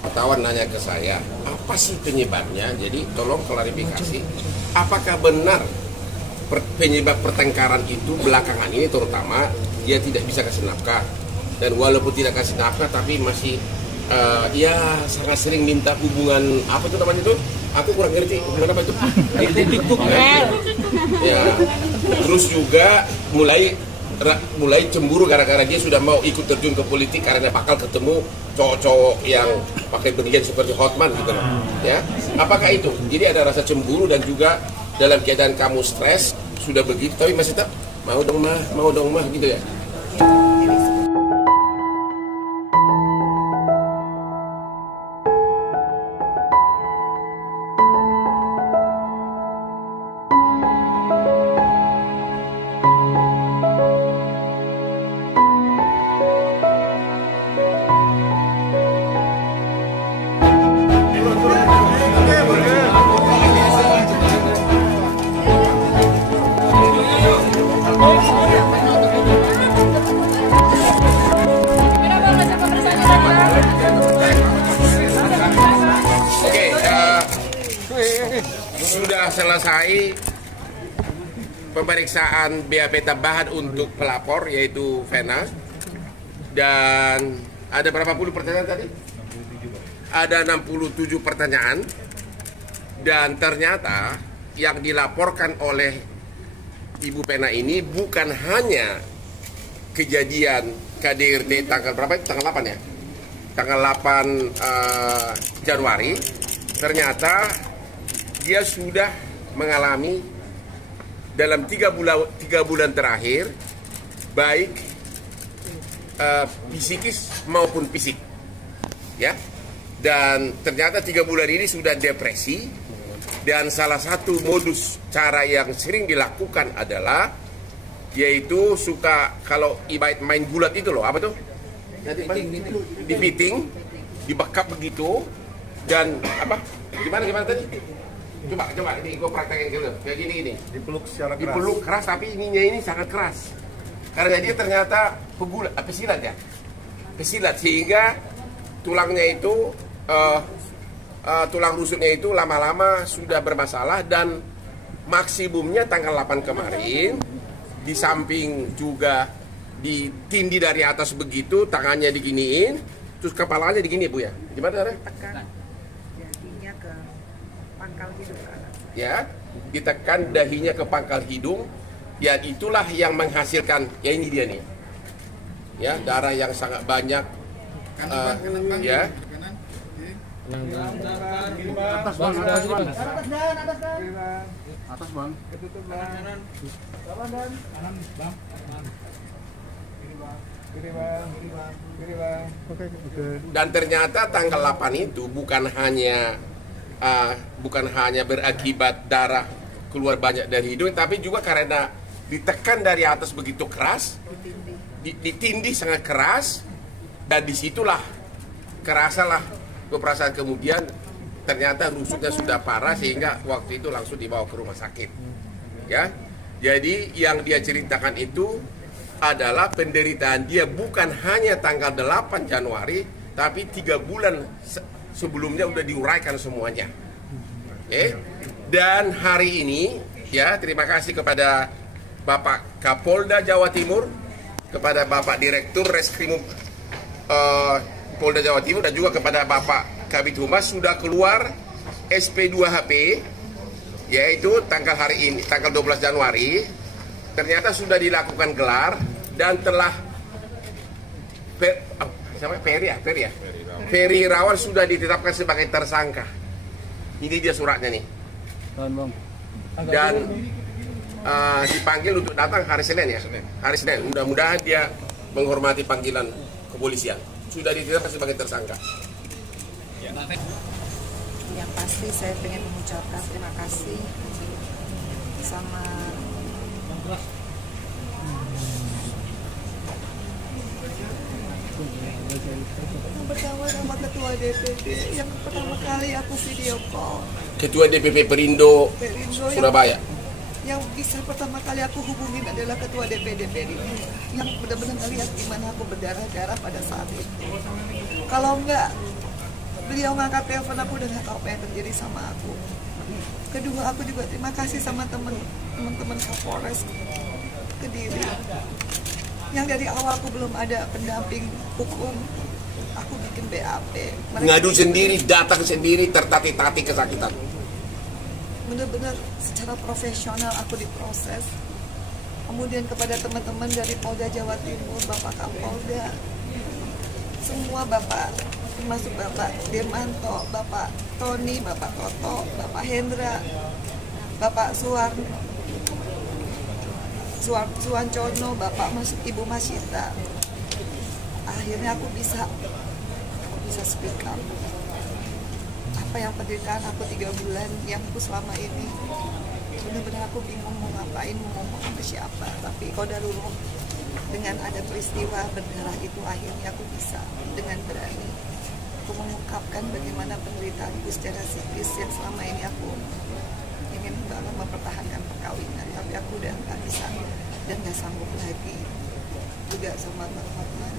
wartawan nanya ke saya, apa sih penyebabnya? Jadi tolong klarifikasi, apakah benar penyebab pertengkaran itu belakangan ini terutama dia tidak bisa kasih nafkah, dan walaupun tidak kasih nafkah tapi masih ya sangat sering minta hubungan apa itu namanya itu? Aku kurang ngerti hubungan apa itu? TikTok ya. Terus juga mulai cemburu gara-gara dia sudah mau ikut terjun ke politik karena bakal ketemu cowok-cowok yang pakai berlian seperti Hotman gitu loh. Ya. Apakah itu? Jadi ada rasa cemburu dan juga dalam keadaan kamu stres sudah begitu tapi masih tetap mau dong mah gitu ya. Sudah selesai pemeriksaan BAP tambahan untuk pelapor yaitu Vena, dan ada berapa puluh pertanyaan tadi? Ada 67 pertanyaan, dan ternyata yang dilaporkan oleh Ibu Vena ini bukan hanya kejadian KDRT tanggal berapa? Tanggal 8 ya? Tanggal 8 Januari. Ternyata dia sudah mengalami dalam 3 bulan terakhir baik psikis maupun fisik, ya. Dan ternyata 3 bulan ini sudah depresi, dan salah satu modus cara yang sering dilakukan adalah yaitu suka kalau ibarat main gulat itu loh, apa tuh? Dipiting, dibekap begitu, dan apa? Gimana tadi? Coba ini gue praktekin dulu. Kayak gini. Dipeluk secara keras. Dipeluk keras tapi ininya ini sangat keras. Karena dia ternyata pesilat ya. Pesilat sehingga tulangnya itu tulang rusuknya itu lama-lama sudah bermasalah, dan maksimumnya tanggal 8 kemarin di samping juga ditindih dari atas begitu, tangannya diginiin, terus kepalanya digini Bu ya. Gimana cara? Tekan dahinya ke pangkal hidung. Ya, ditekan dahinya ke pangkal hidung. Ya itulah yang menghasilkan, ya ini dia nih. Ya, darah yang sangat banyak. Ya. Atas bang. Atas bang. Ketutup bang. Kanan bang. Kiri bang. Oke. Dan ternyata tanggal 8 itu bukan hanya berakibat darah keluar banyak dari hidung, tapi juga karena ditekan dari atas begitu keras, ditindih sangat keras, dan disitulah kerasalah perasaan kemudian ternyata rusuknya sudah parah sehingga waktu itu langsung dibawa ke rumah sakit. Ya, jadi yang dia ceritakan itu adalah penderitaan dia bukan hanya tanggal 8 Januari, tapi 3 bulan sebelumnya udah diuraikan semuanya. Oke. Dan hari ini ya, terima kasih kepada Bapak Kapolda Jawa Timur, kepada Bapak Direktur Reskrim Polda Jawa Timur, dan juga kepada Bapak Kabid Humas sudah keluar SP2HP, yaitu tanggal hari ini, tanggal 12 Januari, ternyata sudah dilakukan gelar dan telah Ferry Irawan sudah ditetapkan sebagai tersangka. Ini dia suratnya nih. Dan dipanggil untuk datang hari Senin ya. Hari Senin. Mudah-mudahan dia menghormati panggilan kepolisian. Sudah ditetapkan sebagai tersangka. Yang pasti saya ingin mengucapkan terima kasih sama bersama sama Ketua DPP yang pertama kali aku video call. Ketua DPP Perindo Surabaya. Yang bisa pertama kali aku hubungin adalah Ketua DPD yang benar-benar ngelihat gimana aku berdarah-darah pada saat itu. Kalau enggak beliau ngangkat telepon, aku udah gak tahu apa yang terjadi sama aku. Kedua, aku juga terima kasih sama teman-teman Kapolres Kediri yang dari awal aku belum ada pendamping hukum, aku bikin BAP. Ngadu sendiri, datang sendiri, tertati-tati kesakitan. Benar-benar secara profesional aku diproses. Kemudian kepada teman-teman dari Polda Jawa Timur, Bapak Kapolda, semua Bapak, termasuk Bapak Dirmanto, Bapak Tony, Bapak Toto, Bapak Hendra, Bapak Suwancono, Bapak Ibu Masita. Akhirnya aku bisa speak up. Apa yang penderitaan aku 3 bulan yang aku selama ini, benar-benar aku bingung mau ngapain, mau ngomong sama siapa. Tapi qadarullah, dengan ada peristiwa berdarah itu, akhirnya aku bisa dengan berani aku mengungkapkan bagaimana penderitaanku secara psikis yang selama ini aku ingin banget mempertahankan perkawinan, tapi aku udah nggak bisa dan nggak sanggup lagi. Juga sama Bang Hotman,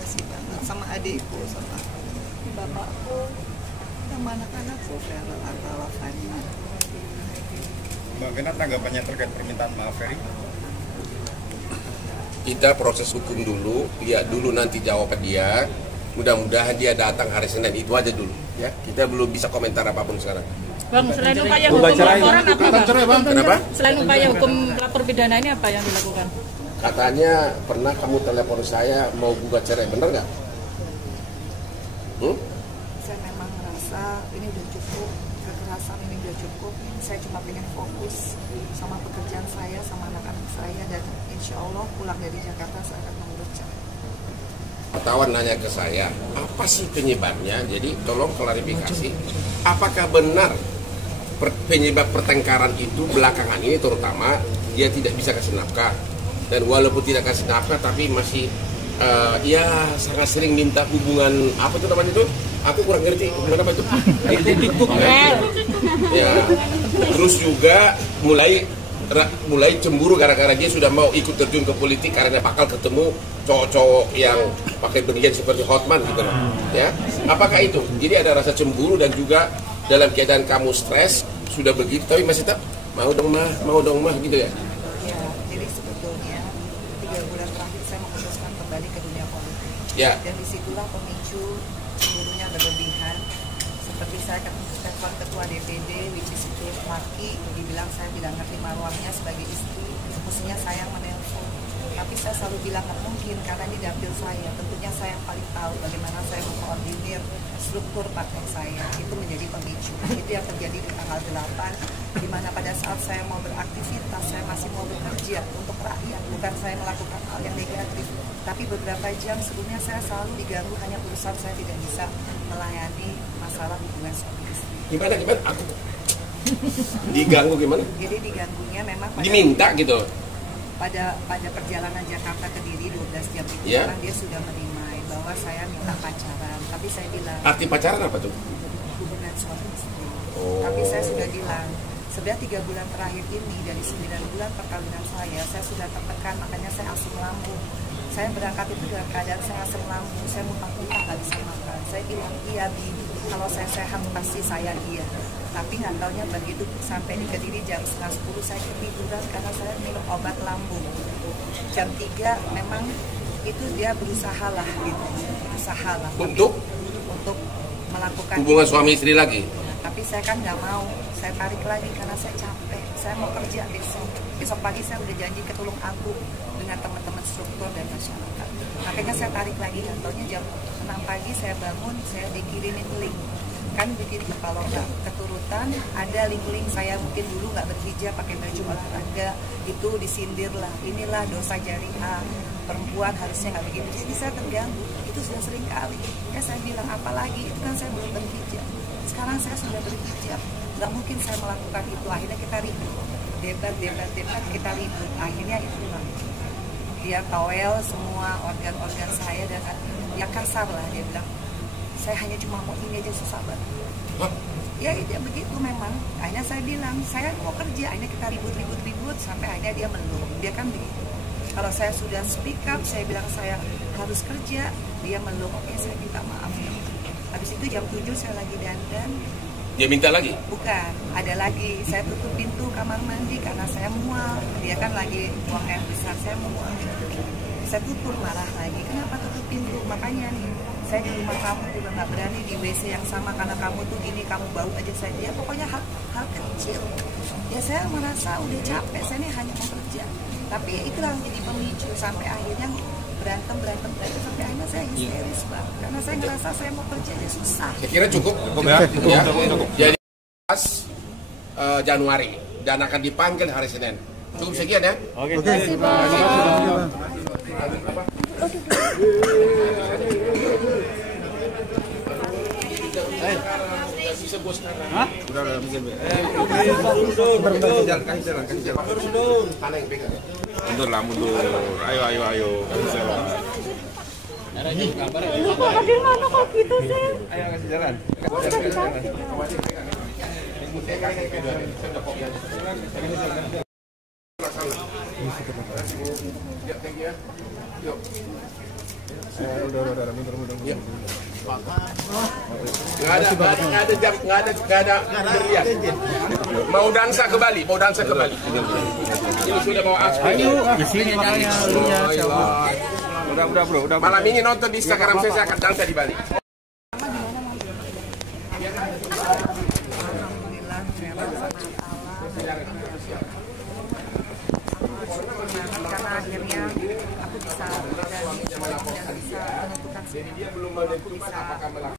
kasih banget sama adikku, sama bapakku, sama anak-anakku, Ferel, Artala, Fani. Mbak Vena, tanggapannya terkait permintaan maaf Ferry? Kita proses hukum dulu, lihat dulu nanti jawaban dia. Mudah-mudahan dia datang hari Senin, itu aja dulu ya. Kita belum bisa komentar apapun sekarang. Bang, selain upaya hukum laporan apa Bang? Kenapa? Selain upaya hukum lapor pidana ini apa yang dilakukan? Katanya pernah kamu telepon saya mau gugat cerai, bener nggak? Saya memang merasa ini udah cukup, kekerasan ini udah cukup. Saya cuma pengen fokus sama pekerjaan saya, sama anak-anak saya, dan insya Allah pulang dari Jakarta saya akan mengurus cerai. Wartawan nanya ke saya, apa sih penyebabnya? Jadi tolong klarifikasi, apakah benar penyebab pertengkaran itu belakangan ini terutama dia tidak bisa kasih nafkah, dan walaupun tidak kasih nafkah tapi masih ya sangat sering minta hubungan apa itu namanya itu? Aku kurang ngerti hubungan apa itu? Ya, terus juga mulai cemburu gara-gara dia sudah mau ikut terjun ke politik karena bakal ketemu cowok-cowok yang pakai beginian seperti Hotman gitu loh. Ya, apakah itu? Jadi ada rasa cemburu dan juga dalam keadaan kamu stres sudah begitu tapi masih tetap mau dong mah gitu ya. Ya, jadi sebetulnya 3 bulan terakhir saya memutuskan kembali ke dunia politik. Ya. Dan disitulah pemicu cemburunya berlebihan. Seperti saya telepon ketua DPD, which is itu Marki, dibilang saya tidak ngerti maruahnya sebagai istri, mestinya saya yang menelpon. Tapi saya selalu bilang nggak mungkin karena ini dapil saya. Tentunya saya yang paling tahu bagaimana saya mengkoordinir struktur partai saya. Itu menjadi pemicu. Itu yang terjadi di tanggal 8, di mana pada saat saya mau beraktivitas, saya masih mau bekerja untuk rakyat, bukan saya melakukan hal yang negatif. Tapi beberapa jam sebelumnya saya selalu diganggu, hanya urusan saya tidak bisa melayani masalah hubungan suami istri. Gimana? Aku diganggu gimana? Jadi diganggunya memang Diminta gitu. pada perjalanan Jakarta ke Kediri 12 jam itu Ya. kan dia sudah menimai bahwa saya minta pacaran, tapi saya bilang Arti pacaran apa tuh? hubungan suami istri. Oh. Tapi saya sudah bilang sebenarnya 3 bulan terakhir ini dari 9 bulan perkawinan saya sudah tertekan, makanya saya asam lambung. Saya berangkat itu dalam keadaan saya asam lambung, saya muntah-muntah nggak bisa makan. Saya bilang iya Bi, kalau saya sehat pasti saya iya. Tapi nggak taunya begitu sampai di Kediri jam 9:30 saya ketiduran karena saya minum obat lambung. Jam 3 memang itu dia berusaha lah gitu, untuk melakukan hubungan suami istri lagi. Tapi saya kan nggak mau, saya tarik lagi karena saya capek, saya mau kerja besok pagi saya udah janji ke Tulung Agung dengan teman-teman struktur dan masyarakat. Makanya saya tarik lagi, dan taunya jam 6 pagi saya bangun, saya dikirimin link. Kan begitu, kalau nggak keturutan ada link-link saya mungkin dulu nggak berhijab pakai baju olahraga, itu disindir lah, inilah dosa jariah, perempuan harusnya nggak begitu. Jadi saya terganggu, itu sudah sering kali. Ya saya bilang apalagi, itu kan saya belum berhijab. Sekarang saya sudah berhijab, nggak mungkin saya melakukan itu. Akhirnya kita ribut, debat, kita ribut. Akhirnya itu dia towel semua organ-organ saya dan ya kasar lah, dia bilang saya hanya cuma mau ini aja, susah banget. Ya itu begitu memang. Akhirnya saya bilang saya mau kerja. Akhirnya kita ribut sampai akhirnya dia meluk. Dia kan begitu. Kalau saya sudah speak up, saya bilang saya harus kerja, dia meluk. Oke, saya minta maaf. itu jam 7 saya lagi dandan. Dia minta lagi? Bukan, ada lagi. Saya tutup pintu kamar mandi karena saya mual. Dia kan lagi buang air besar, saya mual. Saya tutup marah lagi. Kenapa tutup pintu? Makanya nih, saya di rumah kamu juga nggak berani di WC yang sama karena kamu tuh gini, kamu bau aja saja. Pokoknya hal kecil. Ya saya merasa udah capek, saya ini hanya mau kerja. Tapi itu yang jadi pemicu sampai akhirnya berantem sampai akhirnya saya histeris, Bang. Karena saya ngerasa saya mau kerja aja susah. Saya kira cukup ya. Jadi pas Januari dan akan dipanggil hari Senin. Cukup sekian ya. Oke. Bisa bos sekarang. Hah? Udah bisa. Kasih jalan. Mana yang pegang? Mundur lah, mundur. Ayo. Kasih jalan. Bagaimana kok gitu sih? Ayo kasih jalan. Udah, mundur. Nggak ada beriak. Mau dansa ke Bali. Ini sudah bawa aspek. Di sini makanya. Udah, bro. Malam ini nonton di Instagram saya akan dansa di Bali. Alhamdulillah, memang sama Allah. Karena akhirnya aku bisa berani dan bisa menentukan Jadi dia belum menentukan apakah melakukan